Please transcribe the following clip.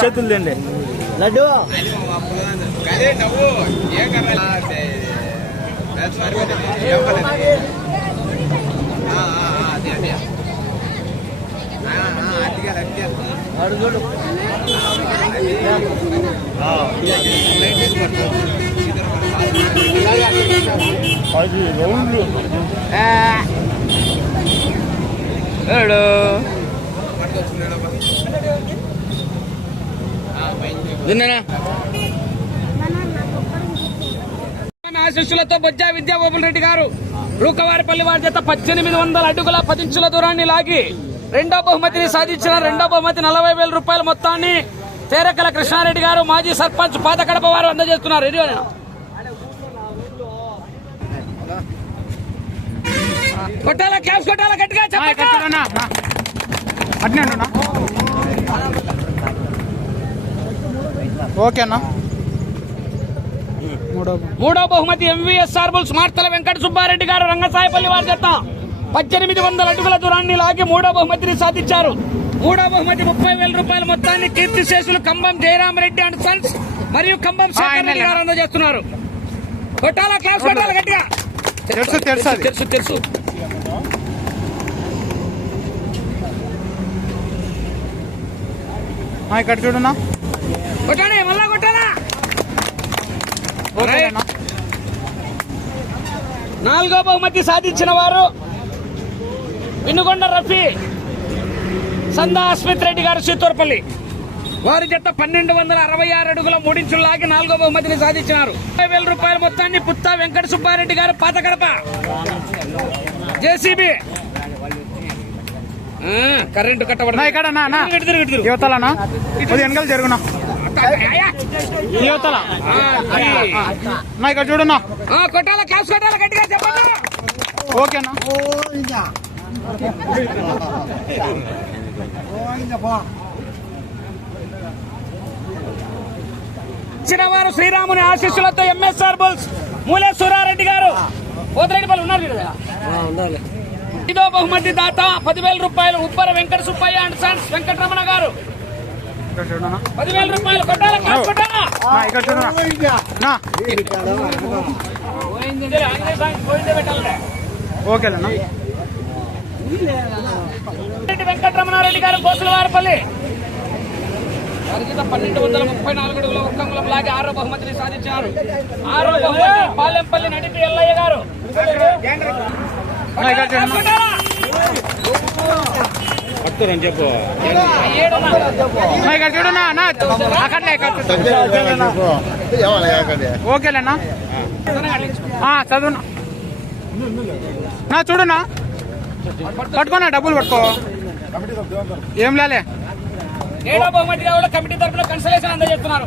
చేతులు తిండి లడ్డు చూడు అది రౌండ్లు ఆశీస్సులతో బొజ్జా విద్యాగోపాల్ రెడ్డి గారు రూకవారిపల్లి వారి చేత 1800 అడుగుల 10 ఇంచుల దూరాన్ని లాగి రెండో బహుమతిని సాధించిన రెండో బహుమతి 40,000 రూపాయల మొత్తాన్ని తేరకల కృష్ణారెడ్డి గారు మాజీ సర్పంచ్ పాత కడప వారు అందజేస్తున్నారు. కొట్టాల క్యాప్స్ కొట్టాల గట్టిగా ఓకేనా. మూడో బహుమతి ఎంవీఎస్ఆర్ బుల్స్ మార్తల వెంకట సుబ్బారెడ్డి గారు రంగసాయపల్లి వారి చేత 1800 అడుగుల దూరాన్ని లాగి మూడో బహుమతిని సాధించారు. మూడో బహుమతి 30,000 రూపాయల మొత్తాన్ని కీర్తిశేషులు కంబం జయరామరెడ్డి అండ్ సన్స్ మరియు కంబం శేఖర్ రెడ్డి గారు అందజేస్తున్నారు. కొట్టాల క్లాస్ కొట్టాల గట్టిగా తెలుసు ఇక్కడ చూడన్నా కొట్టాలి మళ్ళా కొట్టాలా. నాలుగో బహుమతి సాధించిన వారు వినుగొండ రఫీ సందా అస్మిత్ రెడ్డి గారు సీతూరుపల్లి వారి జత 1266 అడుగుల 3 ఇంచులు లాగి నాలుగో బహుమతిని సాధించినారు. 50,000 రూపాయల మొత్తాన్ని పుత్తా వెంకట సుబ్బారెడ్డి గారు పాత కడప జేసీబీ కరెంటు కట్టబడి యువతలనా వెనకాల జరుగునా యువతల ఇక్కడ చూడన్నా కొట్టాల క్లాస్ కొట్టాల గట్టిగా చెప్పండి. ఓకేనా ఇచ్చిన వారు శ్రీరాముని ఆశీస్సులతో ఎంఎస్ఆర్ బుల్స్ మూలే సూరారెడ్డి గారు పోతిరెడ్డిపల్లి ఉన్నారు కదా. ఐదో బహుమతి దాత 10,000 రూపాయలు ఉబ్బర వెంకట సుబ్బయ్య అండ్ సన్స్ వెంకటరమణ గారు 10,000 రూపాయలు కొట్టాల క్లాస్ కొట్టాలా. ఓకేనా వెంకటరమణారెడ్డి గారు కోసులవారిపల్లి వారి చేత 1234 అడుగుల 1 అంగుళం లాగి ఆరో బహుమతిని సాధించారు. ఆరో బహుమతి పాలెంపల్లి నడిపి ఎల్లయ్య గారు చెప్పు ఓకేలేనా చదువునా చూడునా పట్టుకోనా డబ్బులు పట్టుకో ఏం లేలే. ఏడో బహుమతి కమిటీ తరఫున కన్సలేషన్ అందజేస్తున్నారు.